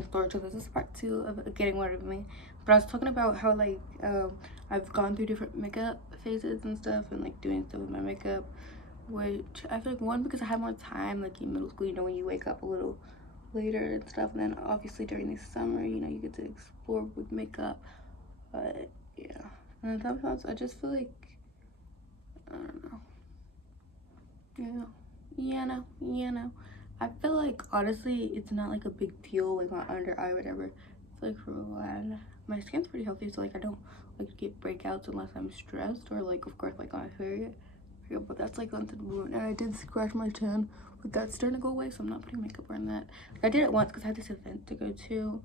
story to this. This is part 2 of getting rid of me. But I was talking about how like I've gone through different makeup phases and stuff, and like doing stuff with my makeup, which I feel like, one, because I had more time like in middle school, you know, when you wake up a little later and stuff, and then obviously during the summer, you know, you get to explore with makeup. But yeah, and then sometimes I just feel like, I don't know, no. I feel like honestly, it's not like a big deal, like my under eye, whatever. I feel like for a while, my skin's pretty healthy, so like I don't like get breakouts unless I'm stressed, or like of course like on a period. Yeah, but that's like onto the moon. And I did scratch my chin, but that's starting to go away, so I'm not putting makeup on that. I did it once because I had this event to go to,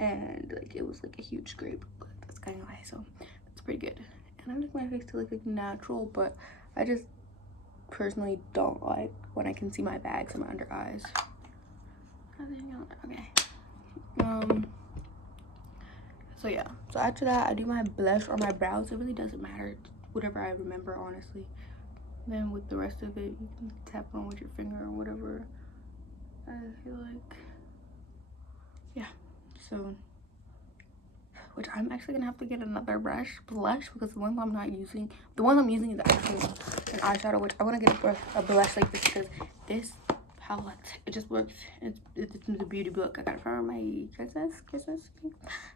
and like it was like a huge scrape, but that's going away, so it's pretty good. And I like my face to look like natural, but I just personally don't like when I can see my bags and my under eyes. Okay. So yeah. So after that, I do my blush or my brows. It really doesn't matter. It's whatever I remember, honestly. Then with the rest of it, you can tap on with your finger or whatever. I feel like, yeah. So, which I'm actually gonna have to get another blush, because the one I'm not using, the one I'm using is actually an eyeshadow, which I want to get a blush like this, because this palette, it just works. It's in the beauty book. I got it from my Christmas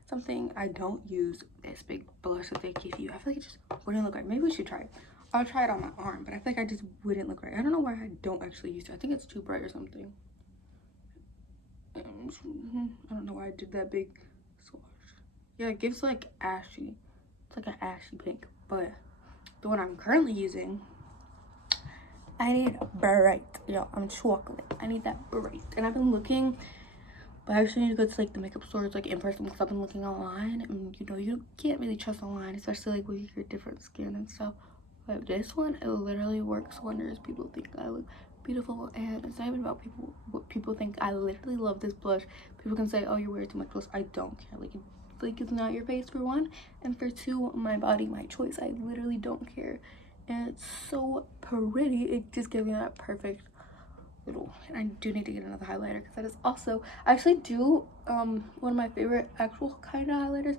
something. I don't use this big blush that they give you. I feel like it just wouldn't look right. Maybe we should try it. I'll try it on my arm, but I feel like I just wouldn't look right. I don't know why I don't actually use it. I think it's too bright or something. I don't know why I did that big swatch. Yeah, it gives like ashy. It's like an ashy pink. But the one I'm currently using, I need bright. Yo, I'm chocolate. I need that bright. And I've been looking, but I actually need to go to like the makeup stores like in person, because I've been looking online, and you know, you can't really trust online, especially like with your different skin and stuff. But this one, it literally works wonders. People think I look beautiful, and it's not even about what people think. I literally love this blush. People can say, oh, you're wearing too much blush. I don't care. Like it's not your face, for one, and for two, my body, my choice. I literally don't care, and it's so pretty. It just gives me that perfect little. And I do need to get another highlighter, because that is also, I actually do one of my favorite actual kind of highlighters.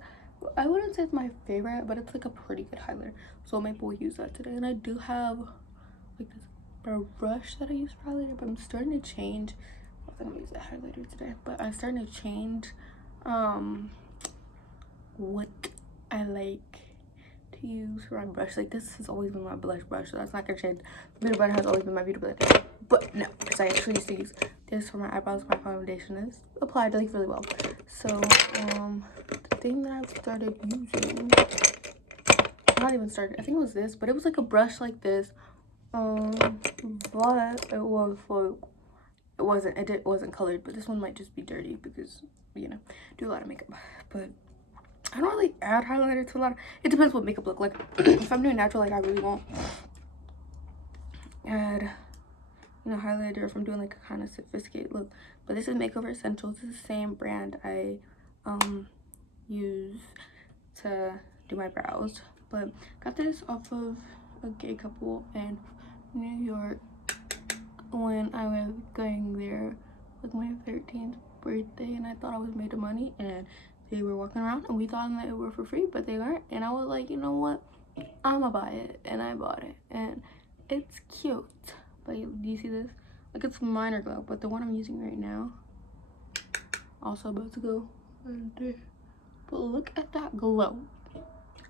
I wouldn't say it's my favorite, but it's like a pretty good highlighter, so maybe we'll use that today. And I do have like this brush that I use for highlighter, but I'm starting to change. I think I'm gonna use that highlighter today, but I'm starting to change what I like to use for my brush. Like this has always been my blush brush, so that's not gonna change. Beauty blender has always been my beauty blender, but no, because I actually used to use this for my eyebrows. My foundation is applied like really well. So the thing that I've started using, not even started, I think it was this, but it was like a brush like this, but it was like, it wasn't colored. But this one might just be dirty because, you know, do a lot of makeup. But I don't really add highlighter to a lot of, it depends what makeup look like. If I'm doing natural, like I really won't add, you know, highlighter if I'm doing like a kind of sophisticated look. But this is Makeover Essentials. This is the same brand I use to do my brows. But got this off of a gay couple in New York when I was going there like my 13th birthday, and I thought I was made of money, and they were walking around and we thought that they were for free, but they weren't. And I was like, you know what, I'ma buy it. And I bought it, and it's cute. But do you see this? Like it's minor glow, but the one I'm using right now, also about to go right there. But look at that glow.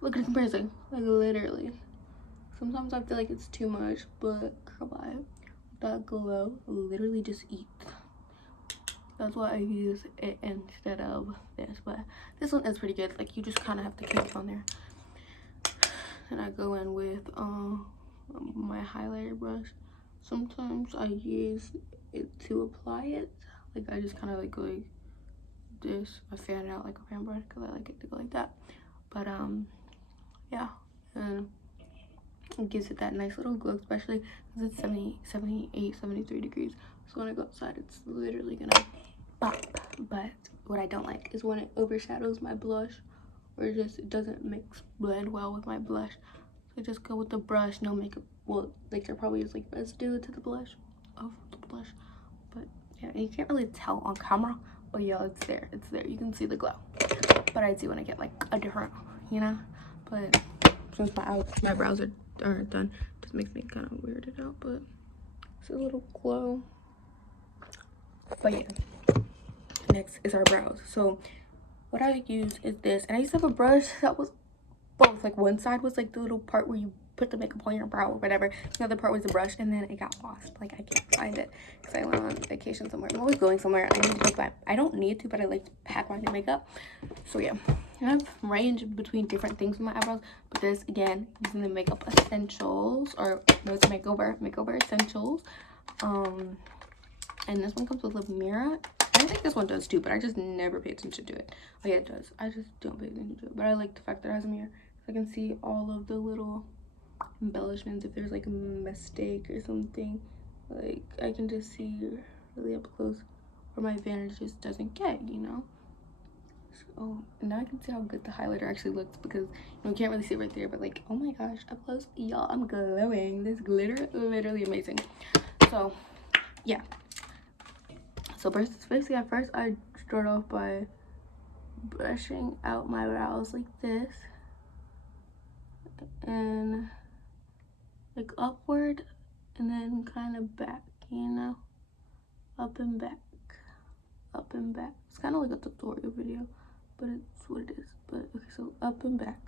Look at the comparison, like literally. Sometimes I feel like it's too much, but girl, bye. That glow, literally just eat. That's why I use it instead of this. But this one is pretty good. Like you just kind of have to keep it on there. And I go in with my highlighter brush. Sometimes I use it to apply it. Like I just kind of like go like this. I fan it out like a fan brush because I like it to go like that. But yeah, and it gives it that nice little glow, especially because it's 70, 78, 73 degrees. So when I go outside, it's literally gonna pop. But what I don't like is when it overshadows my blush, or just it doesn't blend well with my blush. So I just go with the brush, no makeup. Well, like there probably is like residue to the blush, of the blush. But yeah, and you can't really tell on camera, Oh y'all, it's there, it's there. You can see the glow. But I do want to get like a different, you know. But since my brows aren't done, it just makes me kind of weirded out. But it's a little glow. But yeah, next is our brows. So what I use is this, and I used to have a brush that was both, like one side was like the little part where you put the makeup on your brow or whatever, the other part was the brush, and then it got lost. Like I can't find it because I went on vacation somewhere. I'm always going somewhere. I need to go back. I don't need to, but I like to pack my makeup. So yeah, I have range between different things with my eyebrows, but this again using the Makeup Essentials, or no, it's makeover essentials. And this one comes with a mirror. I think this one does too, but I just never pay attention to it. Oh yeah, it does. I just don't pay attention to it, but I like the fact that it has a mirror, so I can see all of the little embellishments. If there's like a mistake or something, like I can just see really up close where my advantage just doesn't get, you know. So now I can see how good the highlighter actually looks, because you can't really see it right there, but like, oh my gosh, up close, y'all, I'm glowing. This glitter, literally amazing. So yeah, so basically at first I start off by brushing out my brows like this, and like upward, and then kind of back, you know, up and back, up and back. It's kind of like a tutorial video, but it's what it is. But okay, so up and back.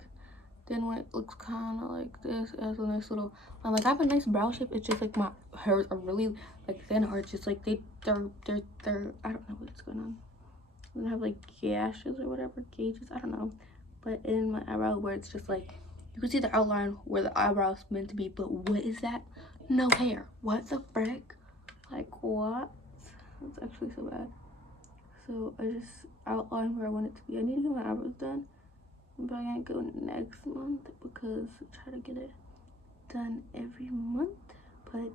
Then when it looks kind of like this, it has a nice little, like I have a nice brow shape. It's just like my hairs are really like thin, or it's just like they're I don't know what's going on. I don't have like gashes or whatever, gauges, I don't know. But in my eyebrow where it's just like, you can see the outline where the eyebrow's meant to be, but what is that? No hair. What the frick? Like what? That's actually so bad. So I just outline where I want it to be. I need to get my eyebrows done, but I'm gonna go next month because I try to get it done every month. But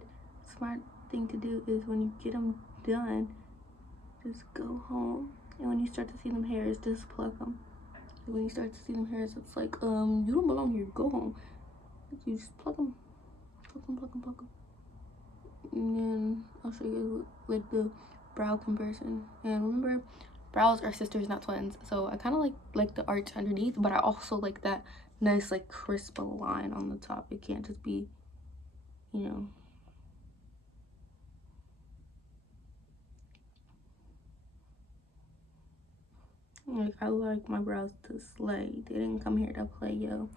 smart thing to do is when you get them done, just go home, and when you start to see them hairs, just pluck them. When you start to see them hairs, it's like, you don't belong here, go home. You just pluck them, pluck them, pluck them, pluck them. And then I'll show you like the brow comparison. And remember, brows are sisters, not twins. So I kind of like the arch underneath, but I also like that nice like crisp line on the top. It can't just be, you know. Like I like my brows to slay. They didn't come here to play, yo.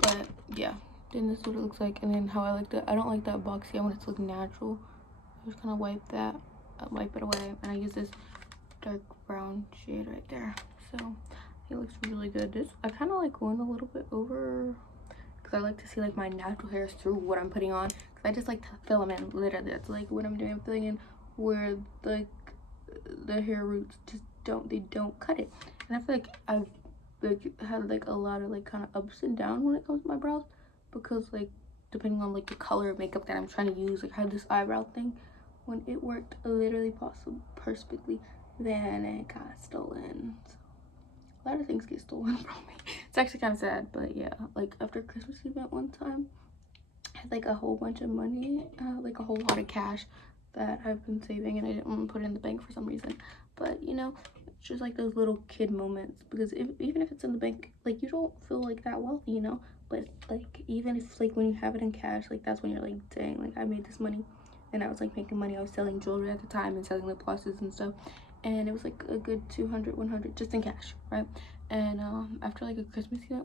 But yeah, then this is what it looks like. And then how I like that, I don't like that boxy. I want it to look natural. I just kind of wipe that, wipe it away, and I use this dark brown shade right there. So it looks really good. This I kind of like going a little bit over, because I like to see like my natural hairs through what I'm putting on, because I just like to fill them in. Literally, that's like what I'm doing. I'm filling in where the hair roots just don't cut it. And I feel like I've like had like a lot of like kind of ups and downs when it comes to my brows, because like depending on like the color of makeup that I'm trying to use, like I had this eyebrow thing when it worked literally perfectly, then it got stolen. So a lot of things get stolen from me. It's actually kind of sad, but yeah, like after Christmas event one time, I had like a whole bunch of money, like a whole lot of cash that I've been saving, and I didn't want to put it in the bank for some reason. But you know, it's just like those little kid moments, because even if it's in the bank, like you don't feel like that wealthy, you know. But like even if like when you have it in cash, like that's when you're like, dang, like I made this money. And I was like making money. I was selling jewelry at the time and selling lip glosses and stuff, and it was like a good 200, 100 just in cash, right? And after like a Christmas event